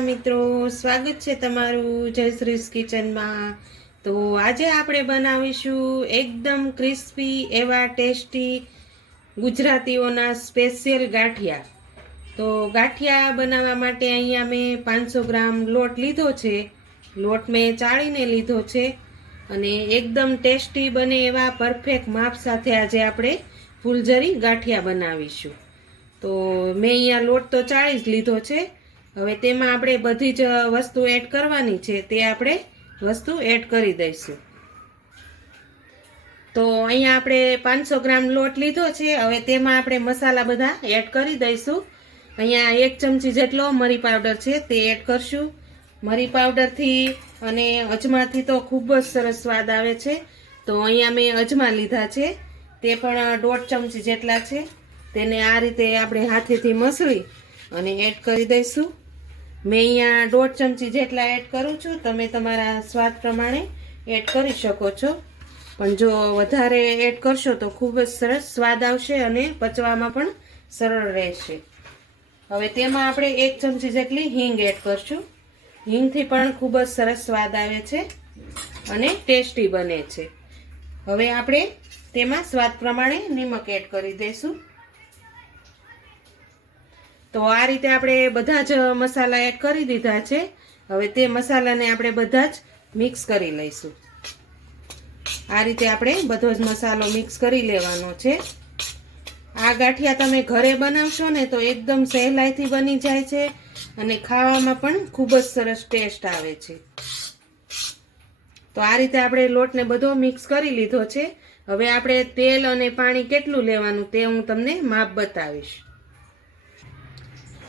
મિત્રો, સ્વાગત છે તમારું જયશ્રીસ કિચનમાં. તો આજે આપણે બનાવીશું એકદમ ક્રિસ્પી, એવા ટેસ્ટી ગુજરાતીઓના સ્પેશિયલ ગાંઠિયા. તો ગાંઠિયા બનાવવા માટે અહીંયા મેં પાંચસો ગ્રામ લોટ લીધો છે. લોટ મેં ચાળીને લીધો છે અને એકદમ ટેસ્ટી બને એવા પરફેક્ટ માપ સાથે આજે આપણે ફૂલઝરી ગાંઠિયા બનાવીશું. તો મેં અહીંયા લોટ તો ચાળી જ લીધો છે. હવે તેમાં આપણે બધી જ વસ્તુ એડ કરવાની છે, તે આપણે વસ્તુ એડ કરી દઈશું. તો અહીંયા આપણે પાંચસો ગ્રામ લોટ લીધો છે, હવે તેમાં આપણે મસાલા બધા એડ કરી દઈશું. અહીંયા એક ચમચી જેટલો મરી પાવડર છે, તે એડ કરશું. મરી પાવડરથી અને અજમાથી તો ખૂબ જ સરસ સ્વાદ આવે છે. તો અહીંયા મેં અજમા લીધા છે, તે પણ દોઢ ચમચી જેટલા છે. તેને આ રીતે આપણે હાથેથી મસળી અને એડ કરી દઈશું. મેં અહીંયા દોઢ ચમચી જેટલા એડ કરું છું. તમે તમારા સ્વાદ પ્રમાણે એડ કરી શકો છો. પણ જો વધારે એડ કરશો તો ખૂબ જ સરસ સ્વાદ આવશે અને પચવામાં પણ સરળ રહેશે. હવે તેમાં આપણે એક ચમચી જેટલી હિંગ એડ કરશું. હિંગથી પણ ખૂબ જ સરસ સ્વાદ આવે છે અને ટેસ્ટી બને છે. હવે આપણે તેમાં સ્વાદ પ્રમાણે નિમક એડ કરી દઈશું. તો આ રીતે આપણે બધા જ મસાલા એડ કરી દીધા છે. હવે તે મસાલાને આપણે બધા જ મિક્સ કરી લઈશું. આ રીતે આપણે બધો જ મસાલો મિક્સ કરી લેવાનો છે. આ ગાંઠિયા તમે ઘરે બનાવશો ને તો એકદમ સહેલાઈથી બની જાય છે અને ખાવામાં પણ ખૂબ જ સરસ ટેસ્ટ આવે છે. તો આ રીતે આપણે લોટને બધો મિક્સ કરી લીધો છે. હવે આપણે તેલ અને પાણી કેટલું લેવાનું તે હું તમને માપ બતાવીશ.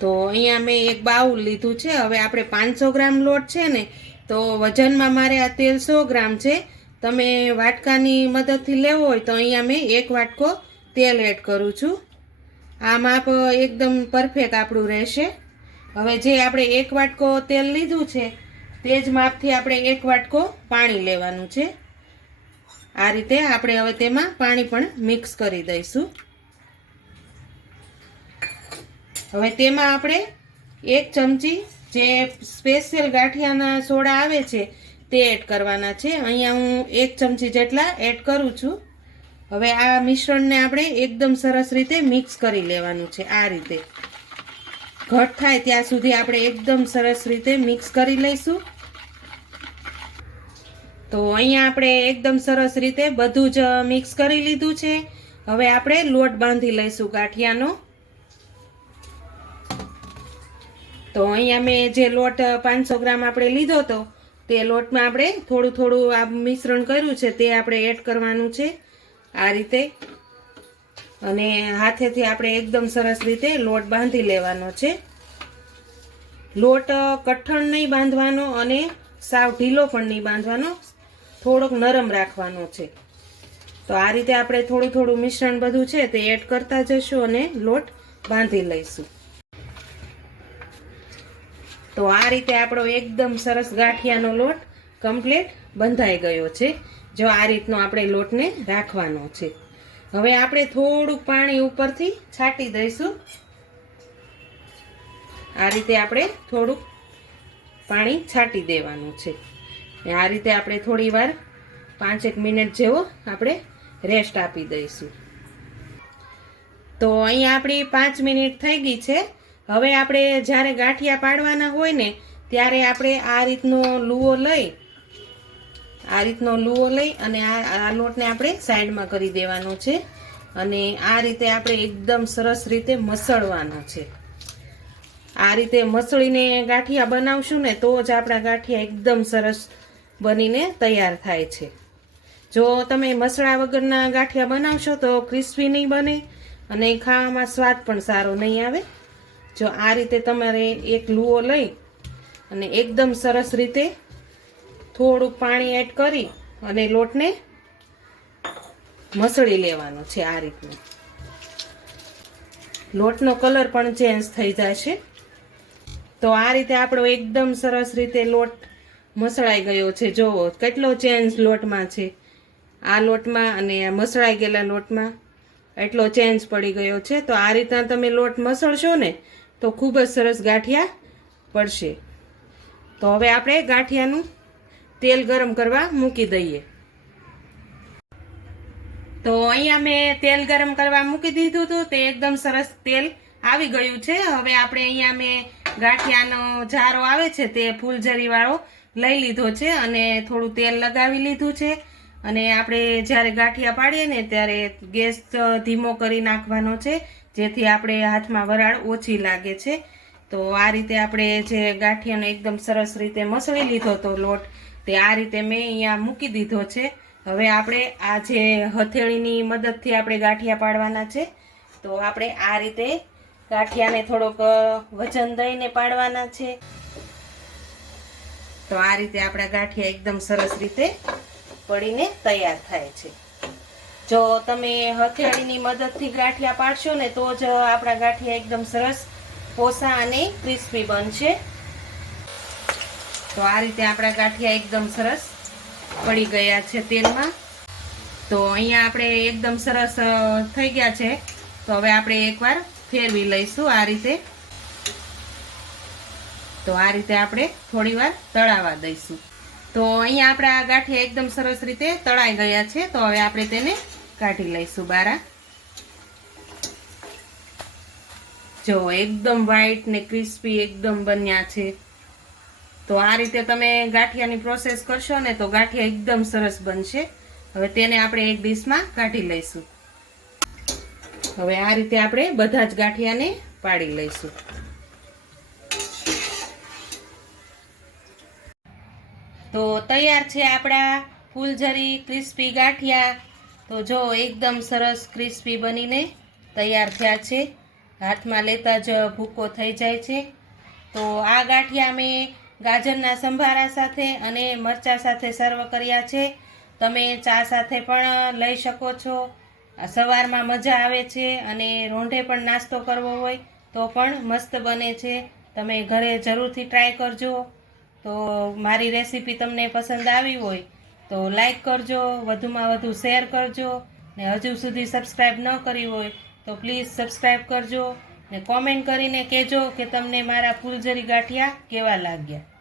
તો અહીંયા મેં એક બાઉલ લીધું છે. હવે આપણે પાંચસો ગ્રામ લોટ છે ને, તો વજનમાં મારે આ તેલ સો ગ્રામ છે. તમે વાટકાની મદદથી લેવો હોય તો અહીંયા મેં એક વાટકો તેલ એડ કરું છું. આ માપ એકદમ પરફેક્ટ આપણું રહેશે. હવે જે આપણે એક વાટકો તેલ લીધું છે, તે જ માપથી આપણે એક વાટકો પાણી લેવાનું છે. આ રીતે આપણે હવે તેમાં પાણી પણ મિક્સ કરી દઈશું. હવે તેમાં આપણે એક ચમચી જે સ્પેશિયલ ગાંઠિયાના સોડા આવે છે, તે એડ કરવાના છે. અહીંયા હું એક ચમચી જેટલા એડ કરું છું. હવે આ મિશ્રણને આપણે એકદમ સરસ રીતે મિક્સ કરી લેવાનું છે આ રીતે. ઘટ થાય ત્યાં સુધી આપણે એકદમ સરસ રીતે મિક્સ કરી લઈશું. તો અહીંયા આપણે એકદમ સરસ રીતે બધું જ મિક્સ કરી લીધું છે. હવે આપણે લોટ બાંધી લઈશું ગાંઠિયાનો. તો અહીંયા મેં જે લોટ પાંચસો ગ્રામ આપણે લીધો હતો તે લોટમાં આપણે થોડું થોડું આ મિશ્રણ કર્યું છે, તે આપણે એડ કરવાનું છે આ રીતે. અને હાથેથી આપણે એકદમ સરસ રીતે લોટ બાંધી લેવાનો છે. લોટ કઠણ નહીં બાંધવાનો અને સાવ ઢીલો પણ નહીં બાંધવાનો, થોડોક નરમ રાખવાનો છે. તો આ રીતે આપણે થોડું થોડું મિશ્રણ બધું છે તે એડ કરતા જશું અને લોટ બાંધી લઈશું. તો આ રીતે આપણો એકદમ સરસ ગાંઠિયાનો લોટ કમ્પ્લીટ બંધાઈ ગયો છે. જો આ રીતનો આપણે લોટને રાખવાનો છે. હવે આપણે થોડુંક પાણી ઉપરથી છાંટી દઈશું. આ રીતે આપણે થોડુંક પાણી છાંટી દેવાનું છે. આ રીતે આપણે થોડી વાર પાંચેક મિનિટ જેવો આપણે રેસ્ટ આપી દઈશું. તો અહીંયા આપણી પાંચ મિનિટ થઈ ગઈ છે. હવે આપણે જ્યારે ગાંઠિયા પાડવાના હોય ને, ત્યારે આપણે આ રીતનો લુઓ લઈ, આ રીતનો લુઓ લઈ અને આ લોટને આપણે સાઈડમાં કરી દેવાનો છે. અને આ રીતે આપણે એકદમ સરસ રીતે મસળવાનો છે. આ રીતે મસળીને ગાંઠિયા બનાવશું ને, તો જ આપણા ગાંઠિયા એકદમ સરસ બનીને તૈયાર થાય છે. જો તમે મસળા વગરના ગાંઠિયા બનાવશો તો ક્રિસ્પી નહીં બને અને ખાવામાં સ્વાદ પણ સારો નહીં આવે. જો આ રીતે તમારે એક લુઓ લઈ અને એકદમ સરસ રીતે થોડુંક પાણી એડ કરી અને લોટને મસળી લેવાનો છે આ રીતનું. લોટનો કલર પણ ચેન્જ થઈ જશે. તો આ રીતે આપણો એકદમ સરસ રીતે લોટ મસળાઈ ગયો છે. જુઓ કેટલો ચેન્જ લોટમાં છે. આ લોટમાં અને આ મસળાઈ ગયેલા લોટમાં એટલો ચેન્જ પડી ગયો છે. તો આ રીતના તમે લોટ મસળશો ને તો ખૂબ જ સરસ ગાંઠિયા પડશે. તો હવે આપણે ગાંઠિયાનું તેલ ગરમ કરવા મૂકી દઈએ. તો અહીંયા મેં તેલ ગરમ કરવા મૂકી દીધું હતું, તે એકદમ સરસ તેલ આવી ગયું છે. હવે આપણે અહીંયા મેં ગાંઠિયાનો જારો આવે છે, તે ફૂલઝરીવાળો લઈ લીધો છે અને થોડું તેલ લગાવી લીધું છે. અને આપણે જ્યારે ગાંઠિયા પાડીએ ને ત્યારે ગેસ ધીમો કરી નાખવાનો છે. જેથી આપણે હાથમાં વરાળ ઓછી લાગે છે. તો આ રીતે આપણે જે ગાંઠિયાનો એકદમ સરસ રીતે મસળી લીધો તો લોટ, તે આ રીતે મેં અહીંયા મૂકી દીધો છે. હવે આપણે આ જે હથેળીની મદદથી આપણે ગાંઠિયા પાડવાના છે, તો આપણે આ રીતે ગાંઠિયાને થોડોક વજન દઈને પાડવાના છે. તો આ રીતે આપણા ગાંઠિયા એકદમ સરસ રીતે પડીને તૈયાર થાય છે. જો તમે હથિયાળીની મદદથી ગાંઠિયા પાડશો ને તો જ આપણા ગાંઠિયા એકદમ સરસ પોસા અને ક્રિસ્પી બનશે. તો આ રીતે આપણા ગાંઠિયા એકદમ સરસ પડી ગયા છે તેલમાં. તો અહીંયા આપણે એકદમ સરસ થઈ ગયા છે. તો હવે આપણે એકવાર ફેરવી લઈશું આ રીતે. તો આ રીતે આપણે થોડી વાર તળાવા દઈશું. તો અહીંયા આપણા ગાંઠિયા એકદમ સરસ રીતે તળાઈ ગયા છે. તો હવે આપણે તેને કાઢી લઈશું બારા. જો એકદમ વ્હાઈટ ને ક્રિસ્પી એકદમ બન્યા છે. તો આ રીતે તમે ગાંઠિયાની પ્રોસેસ કરશો ને તો ગાંઠિયા એકદમ સરસ બનશે. હવે તેને આપણે એક ડીશમાં કાઢી લઈશું. હવે આ રીતે આપણે બધા જ ગાંઠિયાને પાડી લઈશું. તો તૈયાર છે આપણા ફૂલઝરી ક્રિસ્પી ગાંઠિયા. તો જો એકદમ સરસ ક્રિસ્પી બનીને તૈયાર થયા છે. હાથમાં લેતા જ ભૂકો થઈ જાય છે. તો આ ગાંઠિયા મેં ગાજરના સંભારા સાથે અને મરચા સાથે સર્વ કર્યા છે. તમે ચા સાથે પણ લઈ શકો છો. સવારમાં મજા આવે છે અને રોંઢે પણ નાસ્તો કરવો હોય તો પણ મસ્ત બને છે. તમે ઘરે જરૂરથી ટ્રાય કરજો. તો મારી રેસીપી તમને પસંદ આવી હોય તો લાઈક કરજો, વધુમાં વધુ શેર કરજો ને હજુ સુધી સબસ્ક્રાઈબ ન કરી હોય તો પ્લીઝ સબસ્ક્રાઈબ કરજો ને કોમેન્ટ કરીને કહેજો કે તમને મારા ફૂલઝરી ગાંઠિયા કેવા લાગ્યા.